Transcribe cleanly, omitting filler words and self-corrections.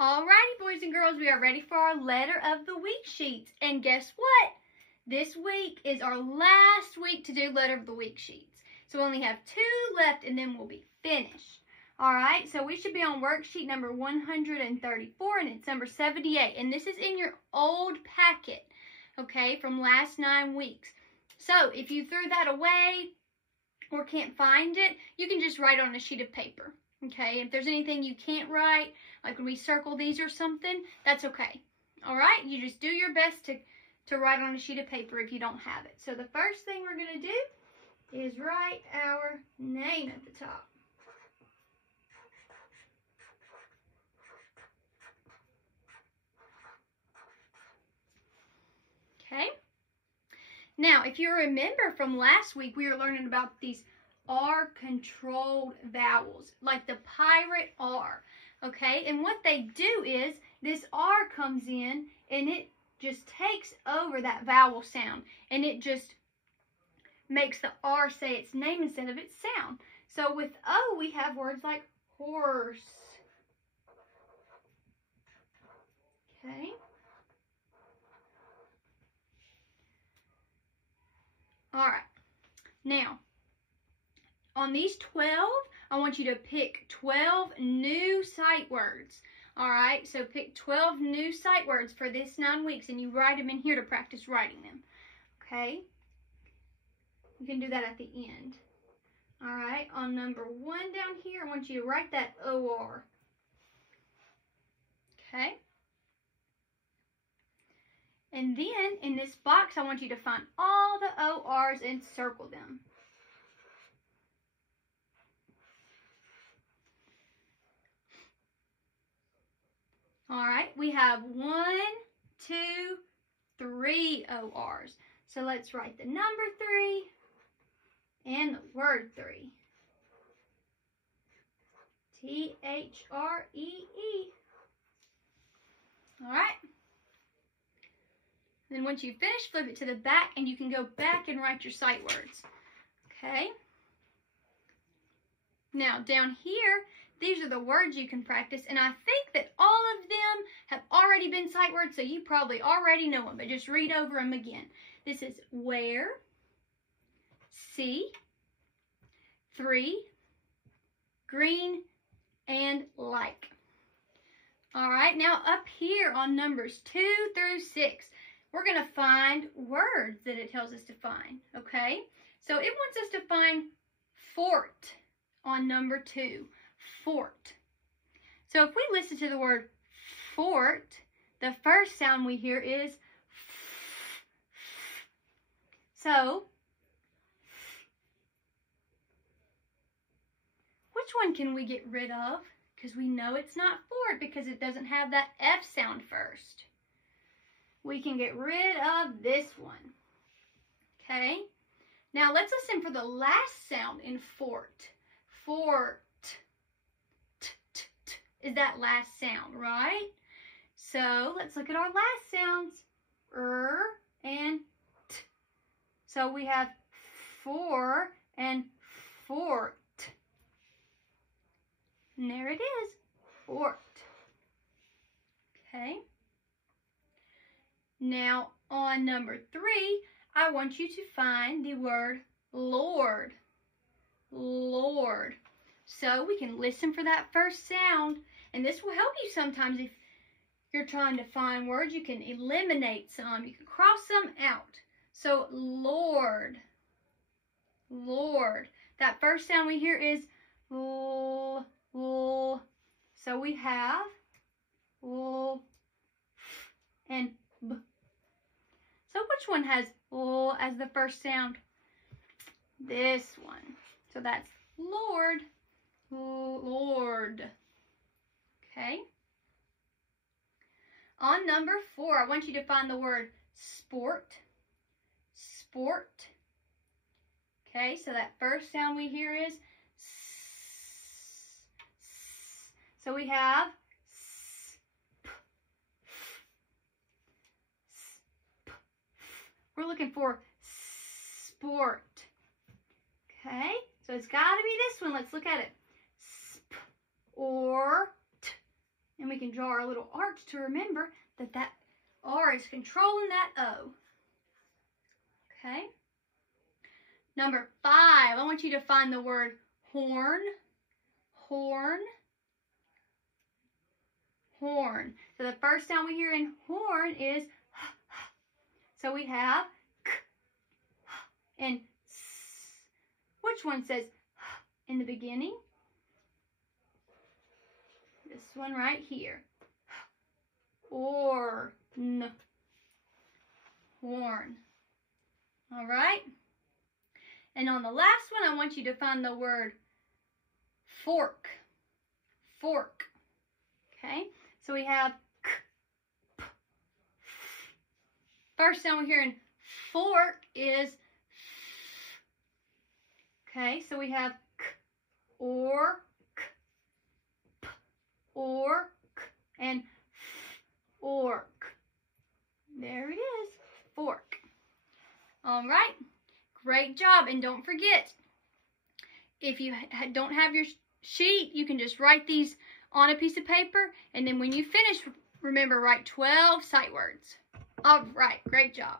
Alrighty, boys and girls, we are ready for our letter of the week sheets. And guess what? This week is our last week to do letter of the week sheets. So we only have 2 left and then we'll be finished. Alright, so we should be on worksheet number 134 and it's number 78. And this is in your old packet, okay, from last 9 weeks. So if you threw that away or can't find it, you can just write on a sheet of paper. Okay, if there's anything you can't write, like when we circle these or something, that's okay. All right, you just do your best to write on a sheet of paper if you don't have it. So the first thing we're going to do is write our name at the top. Okay. Now, if you remember from last week, we were learning about these R-controlled vowels, like the pirate R, okay? And what they do is, this R comes in, and it just takes over that vowel sound, and it just makes the R say its name instead of its sound. So with O, we have words like horse, okay? All right, now, on these 12, I want you to pick 12 new sight words. All right, so pick 12 new sight words for this 9 weeks, and you write them in here to practice writing them, okay? You can do that at the end. All right, on number 1 down here, I want you to write that O-R, okay? And then, in this box, I want you to find all the O-Rs and circle them. All right, we have 1, 2, 3 O-Rs. So let's write the number 3 and the word 3. T-H-R-E-E. All right. Then once you finish, flip it to the back and you can go back and write your sight words. Okay. Now down here, these are the words you can practice, and I think that all of them have already been sight words, so you probably already know them, but just read over them again. This is where, see, 3, green, and like. All right, now up here on numbers 2 through 6, we're going to find words that it tells us to find, okay? So it wants us to find fort on number 2. Fort. So if we listen to the word fort, the first sound we hear is f. So, which one can we get rid of? Because we know it's not fort because it doesn't have that F sound first. We can get rid of this one. Okay? Now let's listen for the last sound in fort. Fort. Is that last sound, right? So let's look at our last sounds. And t. So we have for and fort. And there it is, fort. Okay. Now on number 3, I want you to find the word Lord. Lord. So we can listen for that first sound, and this will help you sometimes if you're trying to find words. You can eliminate some, you can cross some out. So Lord, Lord. That first sound we hear is L, L. So we have L and B. So which one has L as the first sound? This one. So that's Lord. Lord. Okay. On number 4, I want you to find the word sport. Sport. Okay, so that first sound we hear is S. So we have S, P. We're looking for sport. Okay, so it's got to be this one. Let's look at it. Sp or t. And And we can draw our little arch to remember that that R is controlling that O. Okay? Number 5, I want you to find the word horn, horn, horn. So the first sound we hear in horn is h. So we have k and s. Which one says h in the beginning? This one right here. Or n. Horn. All right? And on the last one, I want you to find the word fork. Fork. Okay? So we have k, p, f. First sound we hear in fork is f. Okay? So we have k, or, k, p, or, k, and f, ork. There it is. Fork. All right. Great job. And don't forget, if you don't have your sheet, you can just write these on a piece of paper. And then when you finish, remember, write 12 sight words. All right. Great job.